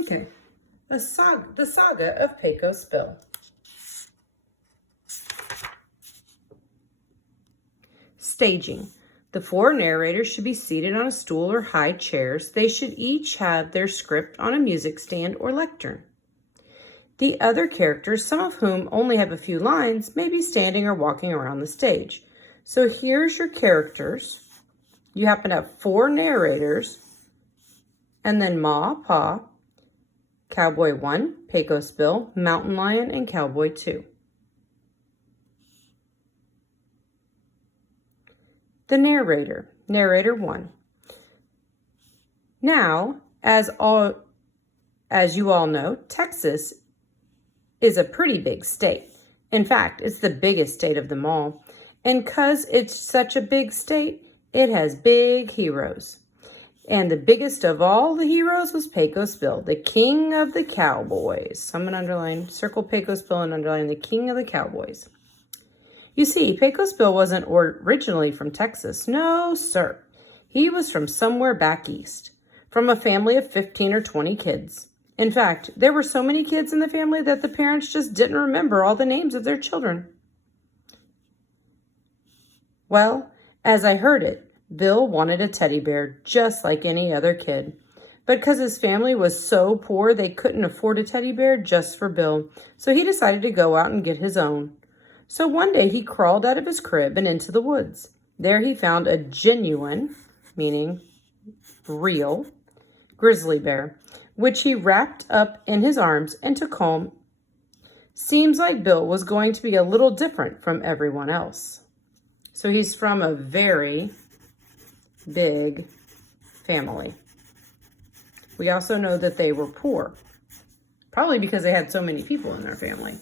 Okay, the Saga of Pecos Bill. Staging. The four narrators should be seated on a stool or high chairs. They should each have their script on a music stand or lectern. The other characters, some of whom only have a few lines, may be standing or walking around the stage. So here's your characters. You happen to have four narrators, and then Ma, Pa, Cowboy 1, Pecos Bill, Mountain Lion, and Cowboy 2. The narrator, narrator 1. Now, as you all know, Texas is a pretty big state. In fact, it's the biggest state of them all. And because it's such a big state, it has big heroes. And the biggest of all the heroes was Pecos Bill, the king of the cowboys. Someone underline, circle Pecos Bill and underline the king of the cowboys. You see, Pecos Bill wasn't originally from Texas. No, sir. He was from somewhere back east, from a family of 15 or 20 kids. In fact, there were so many kids in the family that the parents just didn't remember all the names of their children. Well, as I heard it, Bill wanted a teddy bear just like any other kid. But because his family was so poor, they couldn't afford a teddy bear just for Bill. So he decided to go out and get his own. So one day he crawled out of his crib and into the woods. There he found a genuine, meaning real, grizzly bear, which he wrapped up in his arms and took home. Seems like Bill was going to be a little different from everyone else. So he's from a very big family. We also know that they were poor, probably because they had so many people in their family.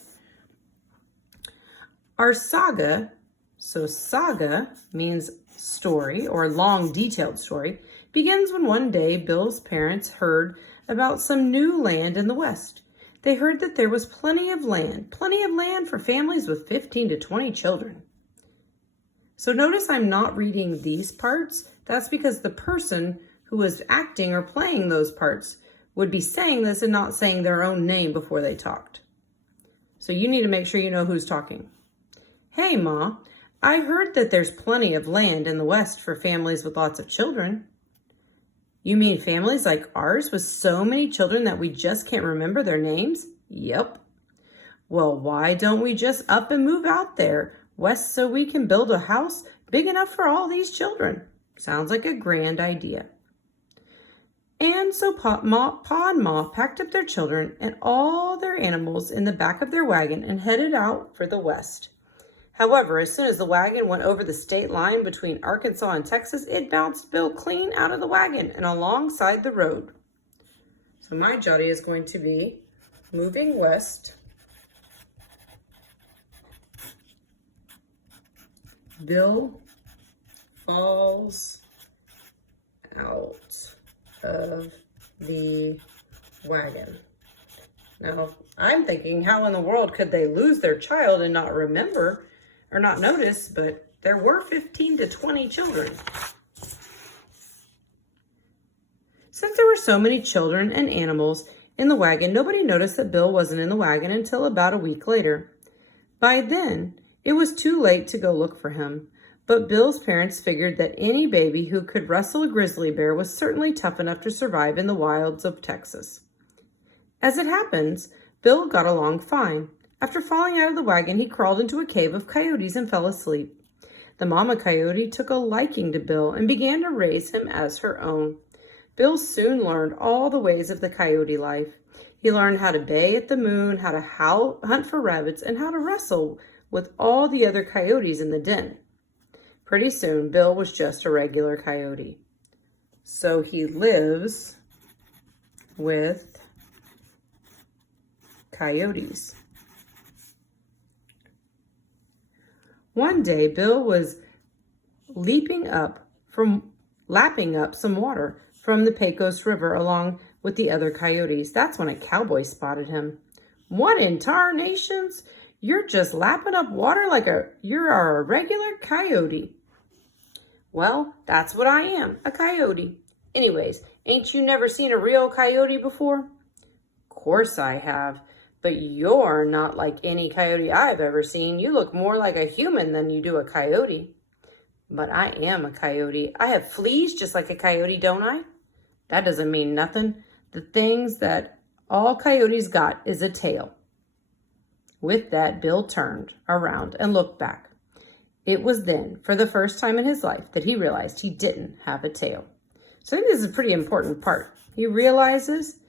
Our saga, so saga means story or long detailed story, begins when one day Bill's parents heard about some new land in the West. They heard that there was plenty of land for families with 15 to 20 children. So notice I'm not reading these parts. That's because the person who was acting or playing those parts would be saying this and not saying their own name before they talked. So you need to make sure you know who's talking. Hey, Ma, I heard that there's plenty of land in the West for families with lots of children. You mean families like ours with so many children that we just can't remember their names? Yep. Well, why don't we just up and move out there west so we can build a house big enough for all these children? Sounds like a grand idea. And so Pa and Ma packed up their children and all their animals in the back of their wagon and headed out for the West. However, as soon as the wagon went over the state line between Arkansas and Texas, it bounced Bill clean out of the wagon and alongside the road. So my jotty is going to be moving west. Bill falls out of the wagon. Now, I'm thinking, how in the world could they lose their child and not remember or not notice? But there were 15 to 20 children. Since there were so many children and animals in the wagon, nobody noticed that Bill wasn't in the wagon until about a week later. By then, it was too late to go look for him. But Bill's parents figured that any baby who could wrestle a grizzly bear was certainly tough enough to survive in the wilds of Texas. As it happens, Bill got along fine. After falling out of the wagon, he crawled into a cave of coyotes and fell asleep. The mama coyote took a liking to Bill and began to raise him as her own. Bill soon learned all the ways of the coyote life. He learned how to bay at the moon, how to hunt for rabbits, and how to wrestle with all the other coyotes in the den. Pretty soon, Bill was just a regular coyote. So he lives with coyotes. One day, Bill was lapping up some water from the Pecos River along with the other coyotes. That's when a cowboy spotted him. What in tarnations? You're just lapping up water like you're a regular coyote. Well, that's what I am, a coyote. Anyways, ain't you never seen a real coyote before? course I have. But you're not like any coyote I've ever seen. You look more like a human than you do a coyote. But I am a coyote. I have fleas just like a coyote, don't I? That doesn't mean nothing. The things that all coyotes got is a tail. With that, Bill turned around and looked back. It was then, for the first time in his life, that he realized he didn't have a tail. So I think this is a pretty important part. He realizes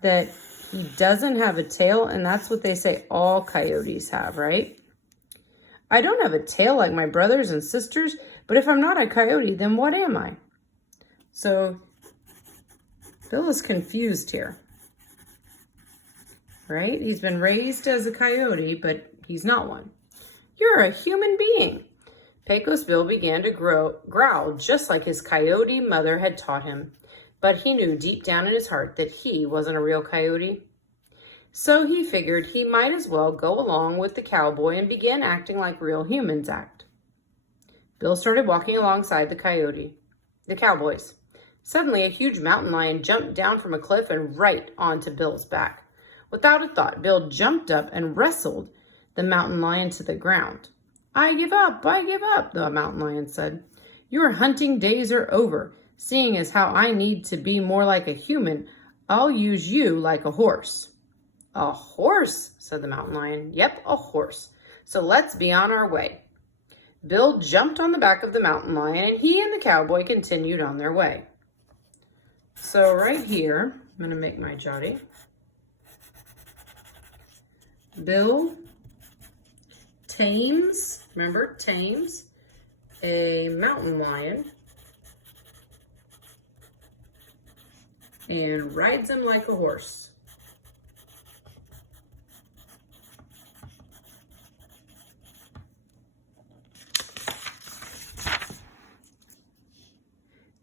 that he doesn't have a tail, and that's what they say all coyotes have, right? I don't have a tail like my brothers and sisters, but if I'm not a coyote, then what am I? So Bill is confused here, right? He's been raised as a coyote, but he's not one. You're a human being. Pecos Bill began to growl just like his coyote mother had taught him. But he knew deep down in his heart that he wasn't a real coyote. So he figured he might as well go along with the cowboy and begin acting like real humans act. Bill started walking alongside the cowboys. Suddenly, a huge mountain lion jumped down from a cliff and right onto Bill's back. Without a thought, Bill jumped up and wrestled the mountain lion to the ground. I give up, the mountain lion said. Your hunting days are over. Seeing as how I need to be more like a human, I'll use you like a horse. A horse, said the mountain lion. Yep, a horse. So let's be on our way. Bill jumped on the back of the mountain lion, and he and the cowboy continued on their way. So right here, I'm going to make my jotty. Bill tames a mountain lion and rides him like a horse.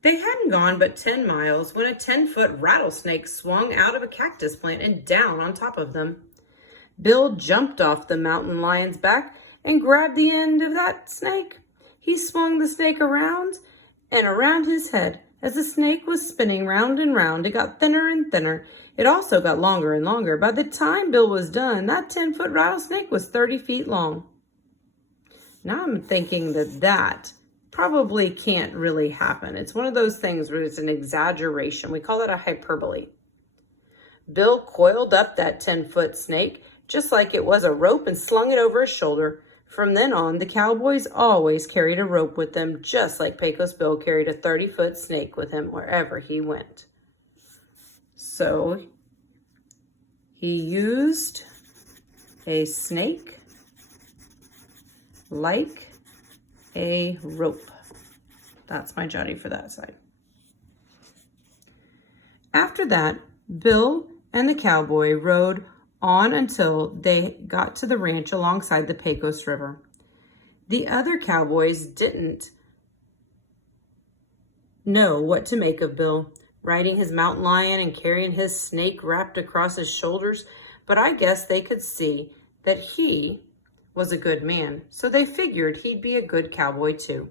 They hadn't gone but 10 miles when a 10-foot rattlesnake swung out of a cactus plant and down on top of them. Bill jumped off the mountain lion's back and grabbed the end of that snake. He swung the snake around and around his head. As the snake was spinning round and round, it got thinner and thinner. It also got longer and longer. By the time Bill was done, that 10-foot rattlesnake was 30 feet long. Now I'm thinking that probably can't really happen. It's one of those things where it's an exaggeration. We call it a hyperbole. Bill coiled up that 10-foot snake just like it was a rope and slung it over his shoulder. From then on, the cowboys always carried a rope with them, just like Pecos Bill carried a 30-foot snake with him wherever he went. So he used a snake like a rope. That's my jotty for that side. After that, Bill and the cowboy rode on until they got to the ranch alongside the Pecos River. The other cowboys didn't know what to make of Bill, riding his mountain lion and carrying his snake wrapped across his shoulders, but I guess they could see that he was a good man, so they figured he'd be a good cowboy too.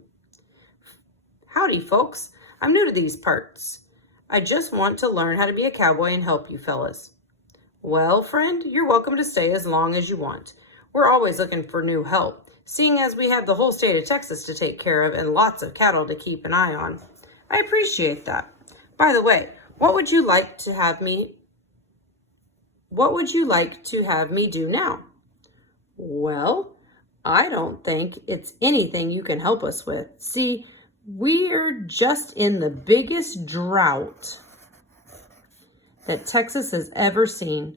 Howdy, folks. I'm new to these parts. I just want to learn how to be a cowboy and help you fellas. Well, friend, you're welcome to stay as long as you want. We're always looking for new help, seeing as we have the whole state of Texas to take care of and lots of cattle to keep an eye on. I appreciate that. By the way, what would you like to have me do now? Well, I don't think it's anything you can help us with. See, we're just in the biggest drought that Texas has ever seen.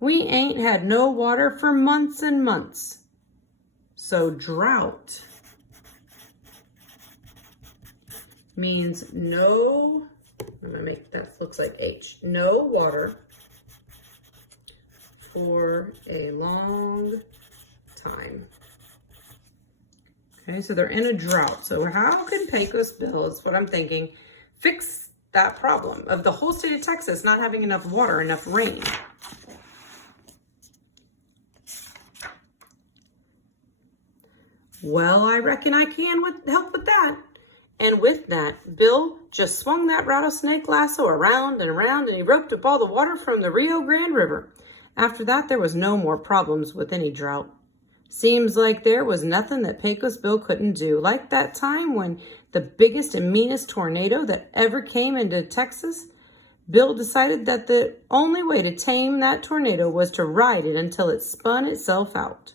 We ain't had no water for months and months. So drought means no, I'm gonna make that looks like H, no water for a long time. Okay, so they're in a drought. So how can Pecos Bill, is what I'm thinking, fix that problem of the whole state of Texas not having enough water, enough rain? Well, I reckon I can help with that. And with that, Bill just swung that rattlesnake lasso around and around, and he roped up all the water from the Rio Grande River. After that, there was no more problems with any drought. Seems like there was nothing that Pecos Bill couldn't do. Like that time when the biggest and meanest tornado that ever came into Texas, Bill decided that the only way to tame that tornado was to ride it until it spun itself out.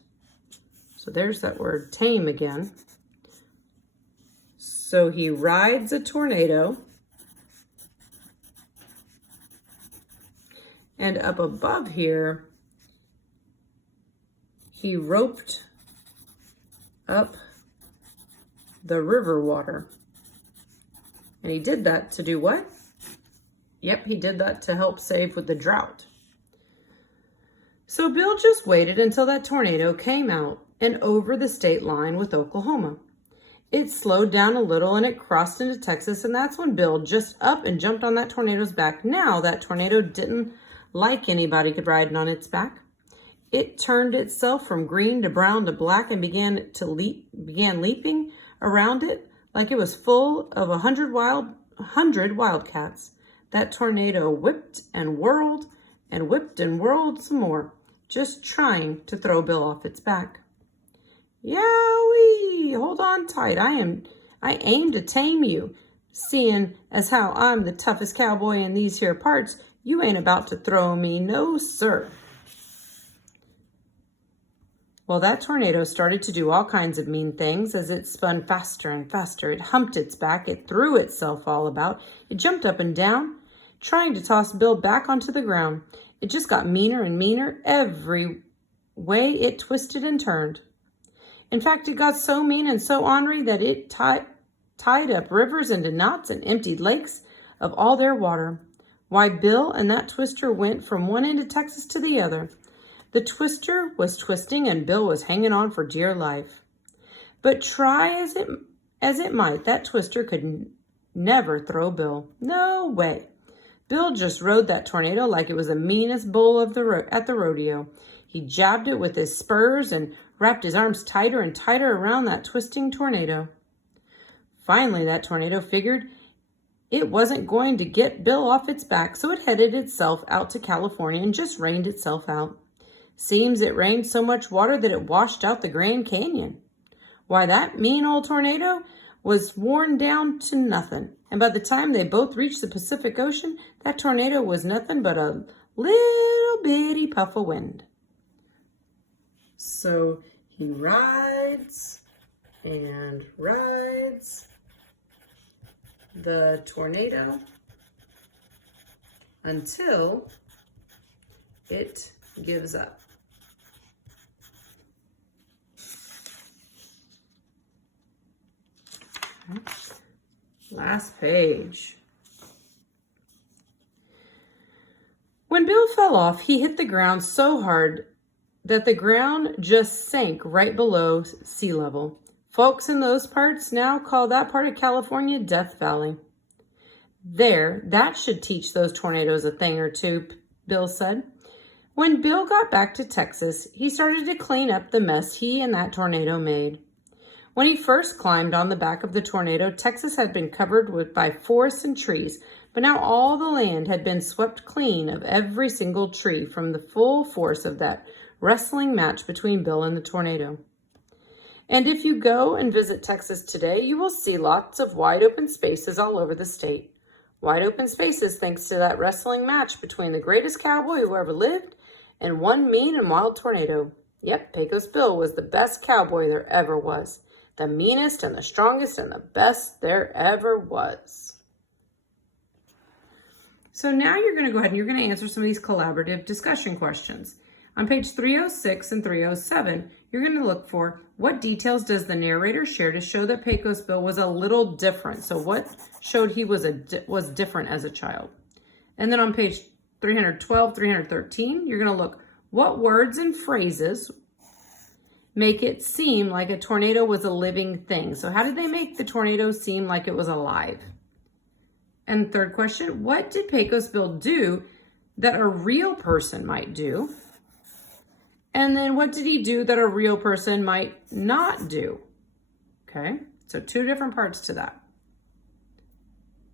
So there's that word, tame, again. So he rides a tornado, and up above here, he roped up the river water. And he did that to do what? Yep, he did that to help save with the drought. So Bill just waited until that tornado came out and over the state line with Oklahoma. It slowed down a little and it crossed into Texas, and that's when Bill just up and jumped on that tornado's back. Now that tornado didn't like anybody could ride on its back. It turned itself from green to brown to black and began leaping around it like it was full of 100 wildcats. That tornado whipped and whirled some more, just trying to throw Bill off its back. Yowie, hold on tight. I aim to tame you. Seeing as how I'm the toughest cowboy in these here parts, you ain't about to throw me, no sir. Well, that tornado started to do all kinds of mean things as it spun faster and faster. It humped its back. It threw itself all about. It jumped up and down, trying to toss Bill back onto the ground. It just got meaner and meaner every way it twisted and turned. In fact, it got so mean and so ornery that it tied up rivers into knots and emptied lakes of all their water. Why, Bill and that twister went from one end of Texas to the other. The twister was twisting and Bill was hanging on for dear life. But try as it might, that twister could never throw Bill. No way. Bill just rode that tornado like it was the meanest bull at the rodeo. He jabbed it with his spurs and wrapped his arms tighter and tighter around that twisting tornado. Finally, that tornado figured it wasn't going to get Bill off its back, so it headed itself out to California and just rained itself out. Seems it rained so much water that it washed out the Grand Canyon. Why, that mean old tornado was worn down to nothing. And by the time they both reached the Pacific Ocean, that tornado was nothing but a little bitty puff of wind. So he rides and rides the tornado until it gives up. Last page. When Bill fell off, he hit the ground so hard that the ground just sank right below sea level. Folks in those parts now call that part of California Death Valley. There, that should teach those tornadoes a thing or two, Bill said. When Bill got back to Texas, he started to clean up the mess he and that tornado made. When he first climbed on the back of the tornado, Texas had been covered by forests and trees, but now all the land had been swept clean of every single tree from the full force of that wrestling match between Bill and the tornado. And if you go and visit Texas today, you will see lots of wide open spaces all over the state. Wide open spaces thanks to that wrestling match between the greatest cowboy who ever lived and one mean and wild tornado. Yep, Pecos Bill was the best cowboy there ever was. The meanest and the strongest and the best there ever was. So now you're going to go ahead and you're going to answer some of these collaborative discussion questions. On page 306 and 307, you're going to look for what details does the narrator share to show that Pecos Bill was a little different. So what showed he was different as a child? And then on page 312, 313, you're going to look what words and phrases make it seem like a tornado was a living thing. So how did they make the tornado seem like it was alive? And third question, what did Pecos Bill do that a real person might do? And then what did he do that a real person might not do? Okay, so two different parts to that.